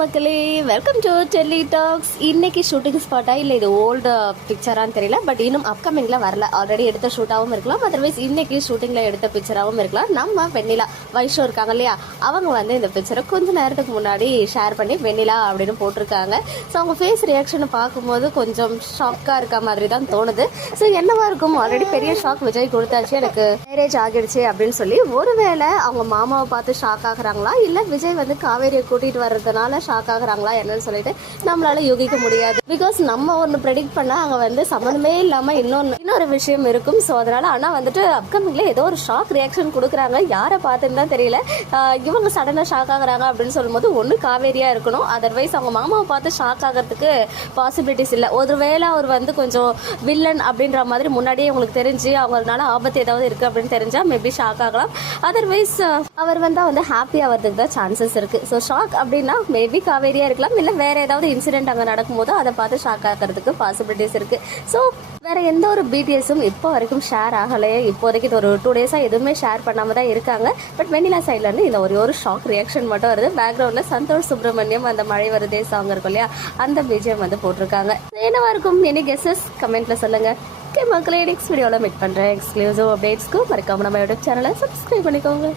மக்களே, welcome to Delhi tax. இன்னைக்கு shooting ஸ்பாட்டா இல்லை இது ஓல்டு பிக்சரான்னு தெரியல, பட் இன்னும் அப்கமிங்ல வரல. ஆல்ரெடி எடுத்த ஷூட்டாகவும் இருக்கலாம், அதர்வைஸ் இன்னைக்கு ஷூட்டிங்ல எடுத்த பிக்சராகவும் இருக்கலாம். நம்ம வெண்ணிலா வைஷோ இருக்காங்க இல்லையா, அவங்க வந்து இந்த பிக்சரை கொஞ்ச நேரத்துக்கு முன்னாடி ஷேர் பண்ணி வெண்ணிலா அப்படின்னு போட்டிருக்காங்க. ஸோ அவங்க ஃபேஸ் ரியாக்ஷனை பார்க்கும்போது கொஞ்சம் ஷாக்காக இருக்க மாதிரி தான் தோணுது. ஸோ என்னவா இருக்கும், ஆல்ரெடி பெரிய ஷாக் விஜய் கொடுத்தாச்சு, எனக்கு மேரேஜ் ஆகிடுச்சு அப்படின்னு சொல்லி. ஒருவேளை அவங்க மாமாவை பார்த்து ஷாக் ஆகுறாங்களா, இல்லை விஜய் வந்து காவேரியை கூட்டிட்டு வர்றதுனால ஷாக் ஆகுறாங்களா என்னன்னு சொல்லிட்டு நம்மளால யோகிக்க முடியாது. பிகாஸ் நம்ம ஒன்று ப்ரெடிக்ட் பண்ணா அங்கே வந்து சம்மந்தமே இல்லாமல் இன்னொரு விஷயம் இருக்கும். ஸோ அதனால ஆனால் வந்துட்டு அப்கமிங்ல ஏதோ ஒரு ஷாக் ரியாக்ஷன் கொடுக்குறாங்க. யாரை பார்த்துன்னு தான் தெரியல. இவங்க சடனாக ஷாக் ஆகுறாங்க அப்படின்னு சொல்லும்போது ஒன்று காவேரியா இருக்கணும், அதர்வைஸ் அவங்க மாமாவை பார்த்து ஷாக் ஆகிறதுக்கு பாசிபிலிட்டிஸ் இல்லை. ஒருவேளை அவர் வந்து கொஞ்சம் வில்லன் அப்படின்ற மாதிரி முன்னாடியே உங்களுக்கு தெரிஞ்சு அவங்களால ஆபத்து ஏதாவது இருக்கு அப்படின்னு தெரிஞ்சா மேபி ஷாக் ஆகலாம். அதர்வைஸ் அவர் வந்து ஹாப்பி ஆகிறதுக்கு தான் சான்சஸ் இருக்கு. ஸோ ஷாக் அப்படின்னா மேபி காவேரியா இருக்கலாம், இல்லை வேற ஏதாவது இன்சிடென்ட் அங்கே நடக்கும்போது அதை பார்த்து ஷாக் ஆகிறதுக்கு பாசிபிலிட்டிஸ் இருக்கு. ஸோ வேற எந்த ஒரு பிடிஎஸும் இப்போ வரைக்கும் ஷேர் ஆகலையே. இப்போதைக்கு இது ஒரு 2 டேஸாக எதுவுமே ஷேர் பண்ணாம தான் இருக்காங்க. பட் வெண்ணிலா சைட்ல இருந்து இந்த ஒரு ஷாக் ரியாக்ஷன் மட்டும் வருது. பேக்ரவுண்ட்ல சந்தோஷ் சுப்ரமணியம் அந்த மழை வருதே சாங் இருக்கும் இல்லையா, அந்த பிஜிஎம் வந்து போட்டிருக்காங்க. என்னவா இருக்கும், எனி கெஸஸ் கமெண்ட்ல சொல்லுங்க. ஓகே மக்களே, நெக்ஸ்ட் வீடியோவில் மீட் பண்றேன். எக்ஸ்க்ளூசிவ் அப்டேட்ஸ்க்கு மறக்காம நம்ம யூடியூப் சேனலை சப்ஸ்கிரைப் பண்ணிக்கோங்க.